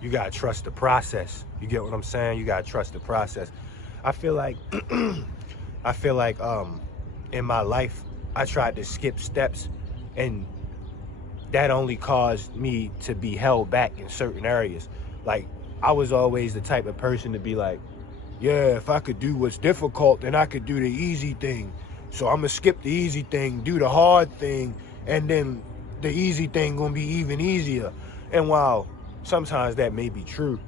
You gotta trust the process. You get what I'm saying? You gotta trust the process. I feel like I feel like in my life I tried to skip steps, and that only caused me to be held back in certain areas. Like, I was always the type of person to be like, yeah, if I could do what's difficult, then I could do the easy thing. So I'm gonna skip the easy thing, do the hard thing, and then the easy thing gonna be even easier. And while sometimes that may be true,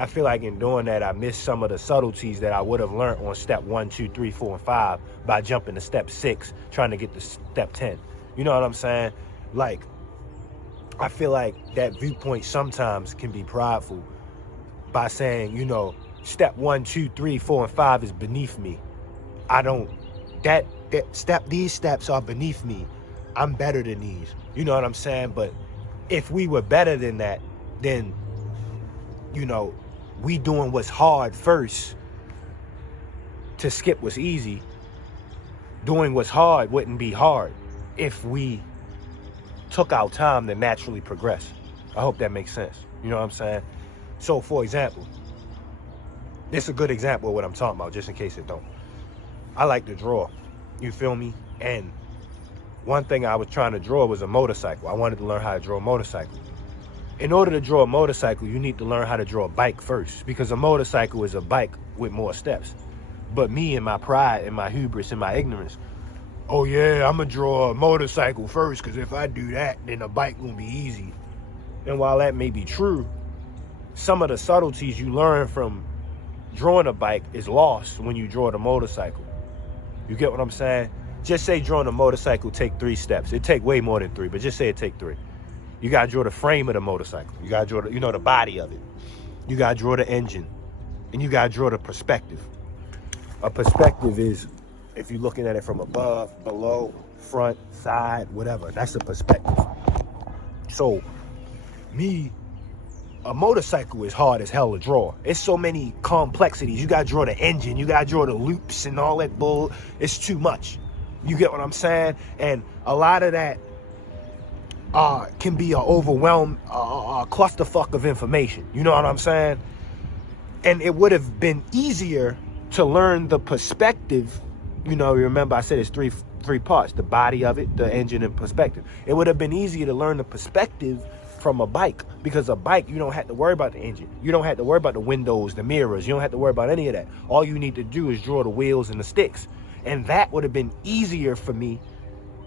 I feel like in doing that, I missed some of the subtleties that I would have learned on step 1, 2, 3, 4, and 5 by jumping to step 6, trying to get to step 10. You know what I'm saying? Like, I feel like that viewpoint sometimes can be prideful by saying, you know, step 1, 2, 3, 4, and 5 is beneath me. I don't, these steps are beneath me. I'm better than these. You know what I'm saying? But if we were better than that, then, you know, we doing what's hard first to skip what's easy. Doing what's hard wouldn't be hard if we took our time to naturally progress. I hope that makes sense. You know what I'm saying? So, for example, this is a good example of what I'm talking about, just in case it don't. I like to draw. You feel me? And one thing I was trying to draw was a motorcycle. I wanted to learn how to draw a motorcycle. In order to draw a motorcycle, you need to learn how to draw a bike first, because a motorcycle is a bike with more steps. But me and my pride and my hubris and my ignorance, oh yeah, I'm gonna draw a motorcycle first, because if I do that, then a bike gonna be easy. And while that may be true, some of the subtleties you learn from drawing a bike is lost when you draw the motorcycle. You get what I'm saying? Just say drawing a motorcycle take 3 steps. It take way more than 3, but just say it take 3. You gotta draw the frame of the motorcycle. You gotta draw the, you know, the body of it. You gotta draw the engine, and you gotta draw the perspective. A perspective is, if you're looking at it from above, below, front, side, whatever, that's a perspective. So, a motorcycle is hard as hell to draw. It's so many complexities. You gotta draw the engine, you gotta draw the loops and all that bull. It's too much. You get what I'm saying? And a lot of that can be an overwhelm, a clusterfuck of information. You know what I'm saying? And it would have been easier to learn the perspective. You know, remember I said it's three parts: the body of it, the engine, and perspective. It would have been easier to learn the perspective from a bike, because a bike, you don't have to worry about the engine. You don't have to worry about the windows, the mirrors. You don't have to worry about any of that. All you need to do is draw the wheels and the sticks. And that would have been easier for me.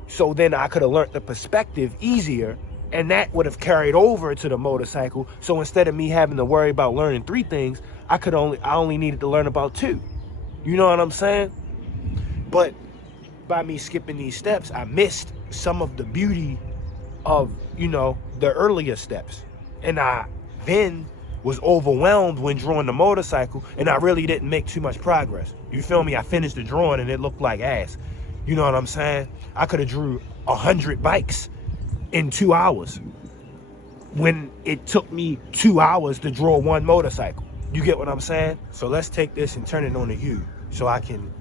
So then I could have learned the perspective easier, and that would have carried over to the motorcycle. So instead of me having to worry about learning 3 things, I only needed to learn about 2. You know what I'm saying? But by me skipping these steps, I missed some of the beauty of, you know, the earlier steps. And I then was overwhelmed when drawing the motorcycle, and I really didn't make too much progress. You feel me? I finished the drawing and it looked like ass. You know what I'm saying? I could have drew 100 bikes in 2 hours when it took me 2 hours to draw 1 motorcycle. You get what I'm saying? So let's take this and turn it on to you so I can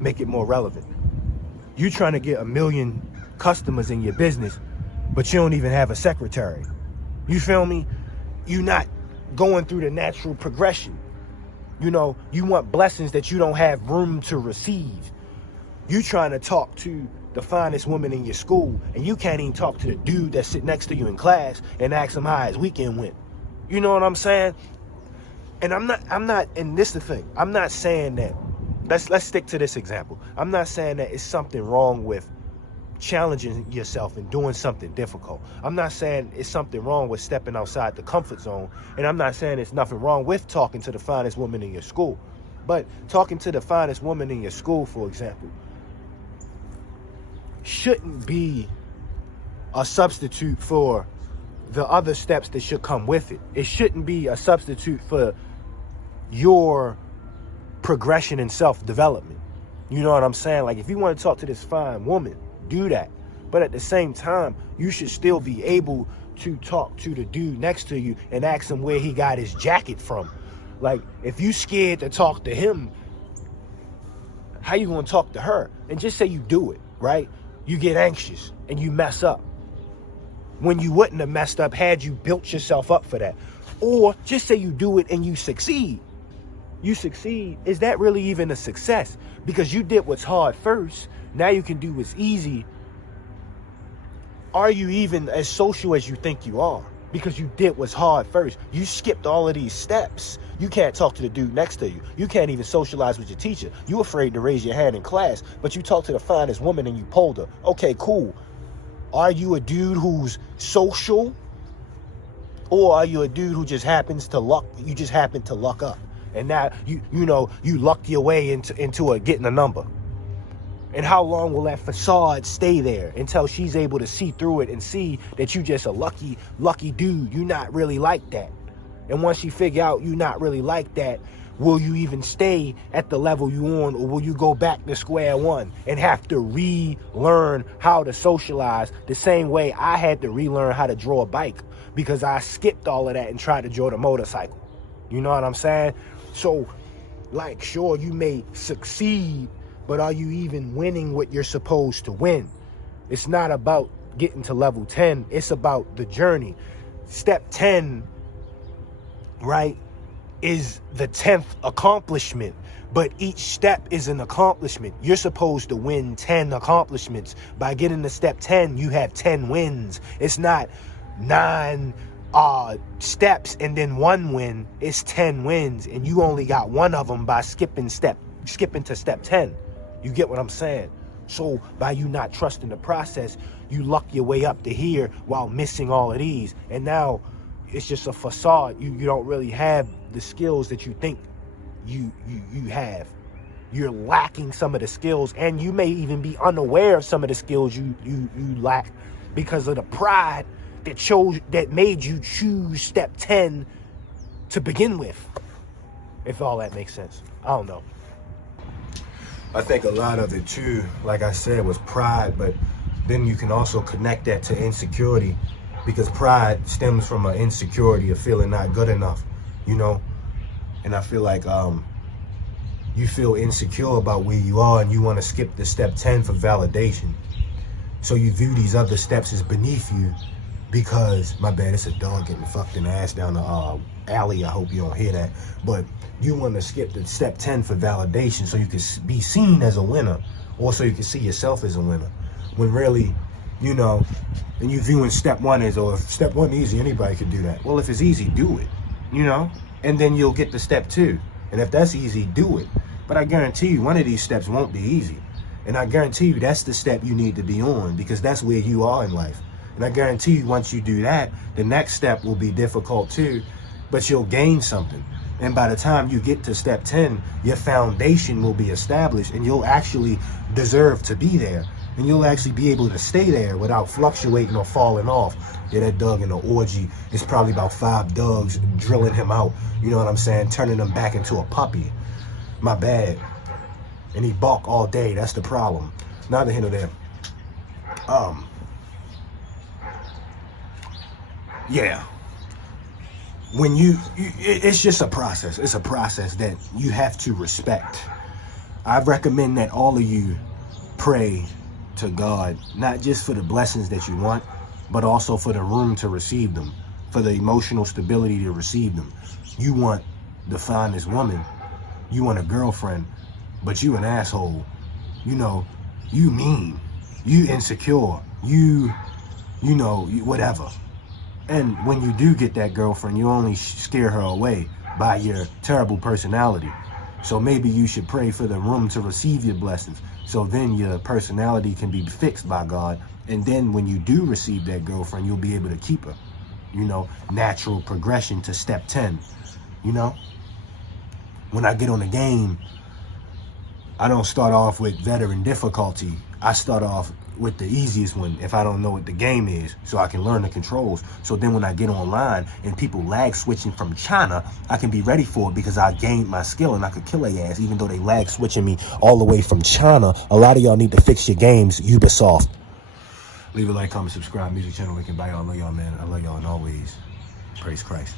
make it more relevant. You trying to get 1 million customers in your business, but you don't even have a secretary. You feel me? You're not going through the natural progression. You know, you want blessings that you don't have room to receive. You trying to talk to the finest woman in your school, and you can't even talk to the dude that sit next to you in class and ask him how his weekend went. You know what I'm saying? And I'm not, and this is the thing, I'm not saying that, let's stick to this example. I'm not saying that it's something wrong with challenging yourself and doing something difficult. I'm not saying it's something wrong with stepping outside the comfort zone. And I'm not saying it's nothing wrong with talking to the finest woman in your school. But talking to the finest woman in your school, for example, shouldn't be a substitute for the other steps that should come with it. It shouldn't be a substitute for your progression and self-development. You know what I'm saying? Like, if you want to talk to this fine woman, do that. But at the same time, you should still be able to talk to the dude next to you and ask him where he got his jacket from. Like, if you scared to talk to him, how you gonna talk to her? And just say you do it, right? You get anxious and you mess up when you wouldn't have messed up had you built yourself up for that. Or just say you do it and you succeed. You succeed. Is that really even a success? Because you did what's hard first. Now you can do what's easy. Are you even as social as you think you are? Because you did what's hard first. You skipped all of these steps. You can't talk to the dude next to you. You can't even socialize with your teacher. You afraid to raise your hand in class, but you talk to the finest woman and you pulled her. Okay, cool. Are you a dude who's social? Or are you a dude who just happens to luck? You just happen to luck up. And now, you lucked your way into getting a number. And how long will that facade stay there until she's able to see through it and see that you just a lucky dude? You're not really like that. And once she figure out you're not really like that, will you even stay at the level you on, or will you go back to square one and have to relearn how to socialize the same way I had to relearn how to draw a bike because I skipped all of that and tried to draw the motorcycle? You know what I'm saying? So, like, sure, you may succeed, but are you even winning what you're supposed to win? It's not about getting to level 10. It's about the journey. Step 10, right, is the 10th accomplishment, but each step is an accomplishment. You're supposed to win 10 accomplishments. By getting to step 10, you have 10 wins. It's not 9 steps and then 1 win. It's 10 wins, and you only got one of them by skipping to step 10. You get what I'm saying? So by you not trusting the process, you luck your way up to here while missing all of these. And now it's just a facade. You don't really have the skills that you think you have. You're lacking some of the skills, and you may even be unaware of some of the skills you lack because of the pride that made you choose step 10 to begin with. If all that makes sense. I don't know. I think a lot of it too, like I said, was pride, but then you can also connect that to insecurity, because pride stems from an insecurity of feeling not good enough, you know? And I feel like you feel insecure about where you are and you want to skip the step 10 for validation. So you view these other steps as beneath you because, my bad, it's a dog getting fucked in the ass down the alley. I hope you don't hear that. But you want to skip the step 10 for validation so you can be seen as a winner, or so you can see yourself as a winner. When really, you know, and you viewing step 1 as, or if step 1 easy, anybody could do that. Well, if it's easy, do it, you know? And then you'll get to step 2. And if that's easy, do it. But I guarantee you, one of these steps won't be easy. And I guarantee you that's the step you need to be on, because that's where you are in life. And I guarantee you, once you do that, the next step will be difficult too, but you'll gain something. And by the time you get to step 10, your foundation will be established, and you'll actually deserve to be there. And you'll actually be able to stay there without fluctuating or falling off. Yeah, that dog in the orgy, it's probably about 5 dogs drilling him out. You know what I'm saying? Turning him back into a puppy. My bad. And he bark all day. That's the problem. Neither here nor there. Yeah. When it's just a process. It's a process that you have to respect. I recommend that all of you pray to God, not just for the blessings that you want, but also for the room to receive them, for the emotional stability to receive them. You want the finest woman, you want a girlfriend, but you an asshole. You know, you mean, you insecure, you know, whatever. And when you do get that girlfriend, you only scare her away by your terrible personality. So maybe you should pray for the room to receive your blessings, so then your personality can be fixed by God. And then when you do receive that girlfriend, you'll be able to keep her. You know, natural progression to step 10. You know, when I get on the game, I don't start off with veteran difficulty. I start off with the easiest one if I don't know what the game is, so I can learn the controls. So then when I get online and people lag switching from China, I can be ready for it because I gained my skill and I could kill their ass even though they lag switching me all the way from China. A lot of y'all need to fix your games, Ubisoft. Leave a like, comment, subscribe, music channel link, and bye. I love y'all, man. I love y'all, and always praise Christ.